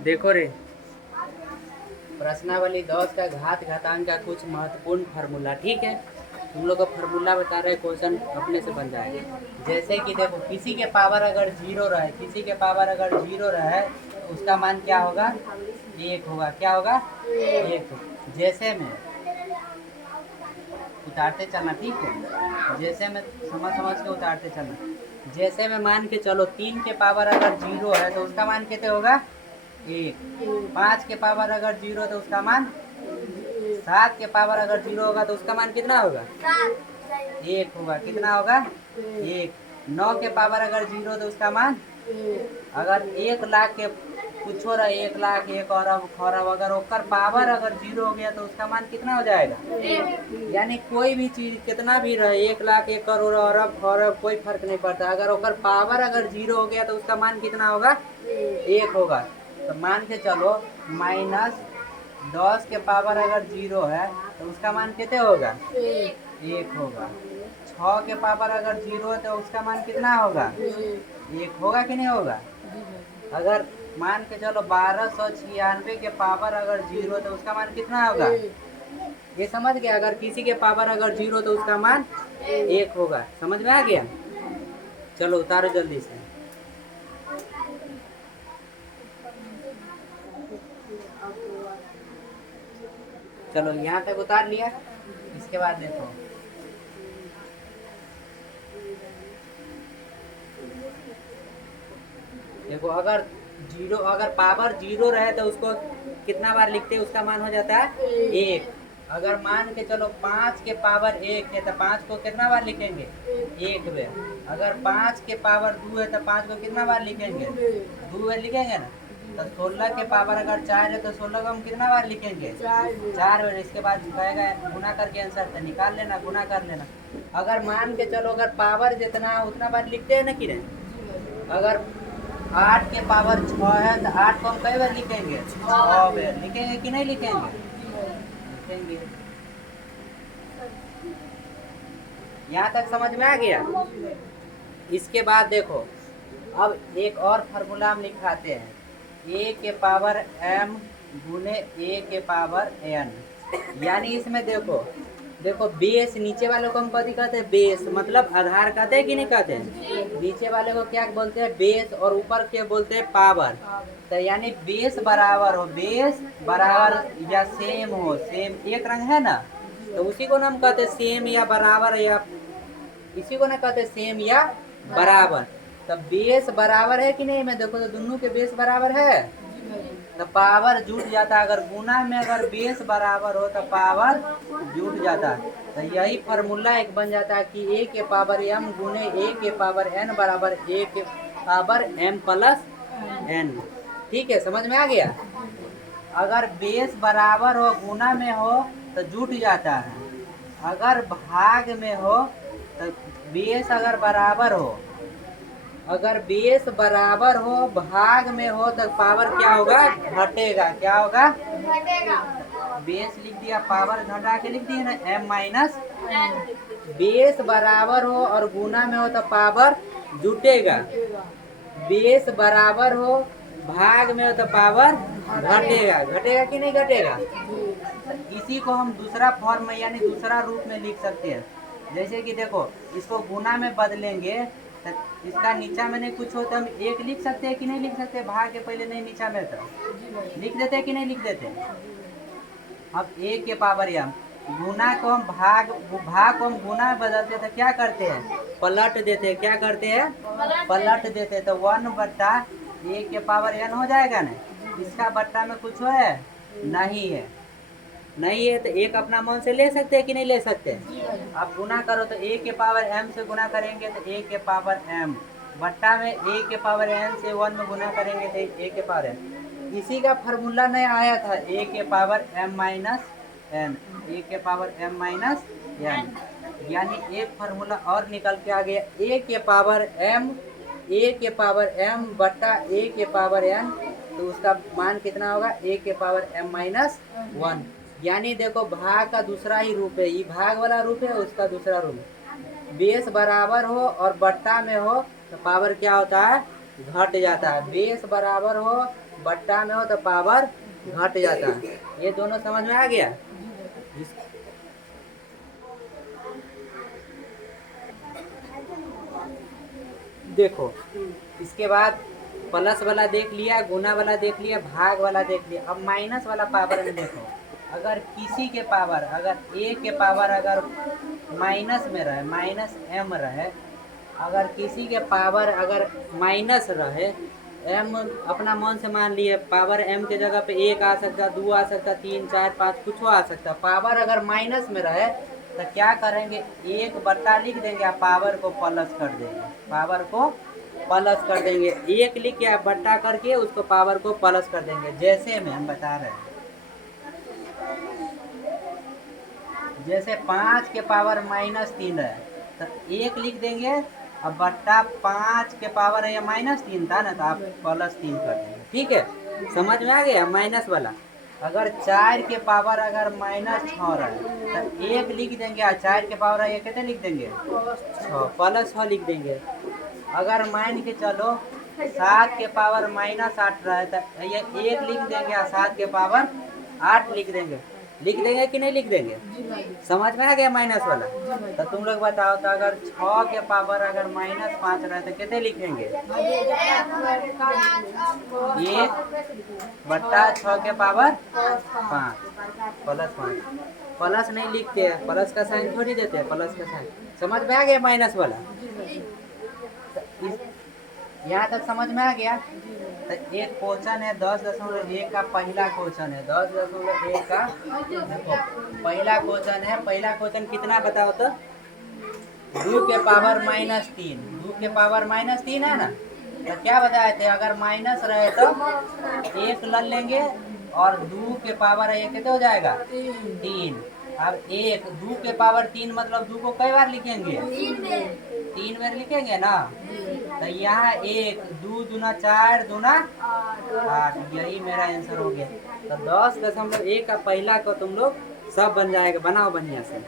देखो रे, प्रश्नावली 10 का घात घातांक का कुछ महत्वपूर्ण फार्मूला। ठीक है, तुम लोग को फार्मूला बता रहे, क्वेश्चन अपने से बन जाएगा। जैसे कि देखो, किसी के पावर अगर जीरो रहे, किसी के पावर अगर जीरो रहे तो उसका मान क्या होगा? एक होगा। क्या होगा? एक। जैसे में उतारते चलना, ठीक है, जैसे में समझ समझ के उतारते चलना। जैसे में मान के चलो 3 के पावर अगर जीरो है तो उसका मान कितने होगा? एक। 5 के पावर अगर जीरो तो उसका मान 7 के पावर अगर जीरो होगा तो उसका मान कितना होगा? एक होगा। कितना होगा? एक। 9 के पावर अगर जीरो तो उसका मान, अगर 1 लाख के पूछो रहा, 1 लाख, 1 अरब, खरब, अगर ओकर पावर अगर जीरो हो गया तो उसका मान कितना हो जाएगा? यानी कोई भी चीज कितना भी रहे, 1 लाख, 1 करोड़, अरब, खरब, कोई फर्क नहीं पड़ता, अगर ओकर पावर अगर जीरो हो गया तो उसका मान कितना होगा? एक होगा। तो मान के चलो -10 के पावर अगर जीरो है तो उसका मान कितने होगा? एक होगा। 6 के पावर अगर जीरो है तो उसका मान कितना होगा? एक होगा कि नहीं होगा? अगर मान के चलो 1296 के पावर अगर जीरो तो उसका मान कितना होगा? ये समझ गया? अगर किसी के पावर अगर जीरो तो उसका मान एक होगा। समझ में आ गया? चलो उतारो जल्दी से। चलो यहाँ तक उतार लिया। इसके बाद देखो, देखो अगर जीरो, अगर पावर जीरो रहे तो उसको कितना बार लिखते हैं? उसका मान हो जाता है एक। अगर मान के चलो 5 के पावर एक है तो 5 को कितना बार लिखेंगे? एक बार। अगर 5 के पावर 2 है तो 5 को कितना बार लिखेंगे? 2 बार लिखेंगे ना। तो 16 के पावर अगर 4 है तो 16 को हम कितना बार लिखेंगे? 4 बार। इसके बाद कहेगा गुना करके आंसर तो निकाल लेना, गुना कर लेना। अगर मान के चलो अगर पावर जितना उतना बार लिखते हैं ना कि नहीं। अगर 8 के पावर 6 है तो 8 को हम कई बार लिखेंगे? 6 बार लिखेंगे कि नहीं लिखेंगे? लिखेंगे। यहाँ तक समझ में आ गया? इसके बाद देखो, अब एक और फार्मूला हम लिखाते हैं, ए के पावर एम गुने ए के पावर एन। यानी इसमें देखो, देखो बेस, नीचे वाले को हम कथी कहते हैं? बेस, मतलब आधार कहते हैं कि नहीं कहते हैं? नीचे वाले को क्या बोलते हैं? बेस। और ऊपर के बोलते हैं पावर। तो यानी बेस बराबर हो, बेस बराबर या सेम हो, सेम एक रंग है ना, तो उसी को ना हम कहते हैं सेम या बराबर, या इसी को ना कहते सेम या बराबर। तब बेस बराबर है कि नहीं? मैं देखो तो दोनों के बेस बराबर है तो पावर जुट जाता है। अगर गुना में अगर बेस बराबर हो तो पावर जुट जाता है। तो यही फार्मूला एक बन जाता है कि ए के पावर एम गुने ए के पावर एन बराबर ए के पावर एम प्लस एन। ठीक है, समझ में आ गया? अगर बेस बराबर हो, गुना में हो तो जुट जाता है। अगर भाग में हो तो बेस अगर बराबर हो, अगर बेस बराबर हो भाग में हो तो पावर क्या होगा? घटेगा। क्या होगा? बेस लिख दिया, पावर घटा के लिख दिया ना, एम माइनस। बेस बराबर हो और गुना में हो तो पावर जुटेगा। बेस बराबर हो भाग में हो तो पावर घटेगा। घटेगा कि नहीं घटेगा? इसी को हम दूसरा फॉर्म में यानी दूसरा रूप में लिख सकते हैं। जैसे कि देखो, इसको गुना में बदलेंगे तो इसका नीचा में नहीं कुछ हो तो हम एक लिख सकते हैं कि नहीं लिख सकते? भाग के पहले नहीं, नीचा में तो लिख देते हैं कि नहीं लिख देते? अब ए के पावर एम, गुना को हम भाग को हम गुना में बदलते तो क्या करते हैं? पलट देते हैं। क्या करते हैं? पलट देते हैं। तो 1/ए के पावर एन हो जाएगा ना। इसका बट्टा में कुछ है? नहीं है। नहीं है तो एक अपना मन से ले सकते हैं कि नहीं ले सकते? अब गुना करो तो ए के पावर एम से गुना करेंगे तो ए के पावर एम, बट्टा में ए के पावर एन से 1 में गुना करेंगे तो ए के पावर एन। इसी का फार्मूला नहीं आया था, ए के पावर एम माइनस एन, ए के पावर एम माइनस एन। यानी एक फार्मूला और निकल के आ गया, ए के पावर एम, ए के पावर एम बट्टा ए के पावर एन, तो उसका मान कितना होगा? ए के पावर एम माइनस 1। यानी देखो, भाग का दूसरा ही रूप है, ये भाग वाला रूप है, उसका दूसरा रूप है। बेस बराबर हो और बट्टा में हो तो पावर क्या होता है? घट जाता है। बेस बराबर हो बट्टा में हो तो पावर घट जाता है। ये दोनों समझ में आ गया। देखो इसके बाद प्लस वाला देख लिया, गुना वाला देख लिया, भाग वाला देख लिया। अब माइनस वाला पावर में देखो, अगर किसी के पावर, अगर ए के पावर अगर माइनस में रहे, माइनस एम रहे, अगर किसी के पावर अगर माइनस रहे, एम अपना मन से मान लिए, पावर एम के जगह पे एक आ सकता, दो आ सकता, तीन चार पाँच कुछ आ सकता। पावर अगर माइनस में रहे तो क्या करेंगे, एक बट्टा लिख देंगे, आप पावर को प्लस कर देंगे, पावर को प्लस कर देंगे। एक लिख के आप बट्टा करके उसको पावर को प्लस कर देंगे। जैसे में हम बता रहे हैं, जैसे 5 के पावर -3 है तो एक लिख देंगे, अब बट्टा 5 के पावर है, -3 था ना, तो आप +3 कर देंगे। ठीक है, समझ में आ गया माइनस वाला। अगर 4 के पावर अगर -6 रहे तो एक लिख देंगे, और 4 के पावर है कितने लिख देंगे, 6 +6 लिख देंगे। अगर मान के चलो 7 के पावर -8 रहे तो ये एक लिख देंगे, और 7 के पावर 8 लिख देंगे। लिख देंगे कि नहीं लिख देंगे, समझ में आ गया माइनस वाला। तो तुम लोग बताओ, तो अगर 6 के पावर अगर -5 रहे तो कितने लिखेंगे, 1/6 के पावर 5 +5। प्लस नहीं लिखते हैं, प्लस का साइन थोड़ी देते हैं, प्लस का साइन। समझ में आ गया माइनस वाला। यहाँ तक समझ में आ गया। तो एक क्वेश्चन है 10.1 का, पहला क्वेश्चन है 10.1 का। देखो पहला क्वेश्चन है, पहला क्वेश्चन कितना बताओ तो, 2 के पावर -3, 2 के पावर -3 है ना। तो क्या बताए थे, अगर माइनस रहे तो एक ले लेंगे, और 2 के पावर है कितने हो जाएगा, 3। अब 2 के पावर 3 मतलब 2 को कई बार लिखेंगे, 3 बार लिखेंगे ना। तो यहाँ 1 2 दूना 4 दूना 8, यही मेरा आंसर हो गया। तो 10.1 का पहला को तुम लोग सब बन जाएगा। बनाओ बढ़िया से।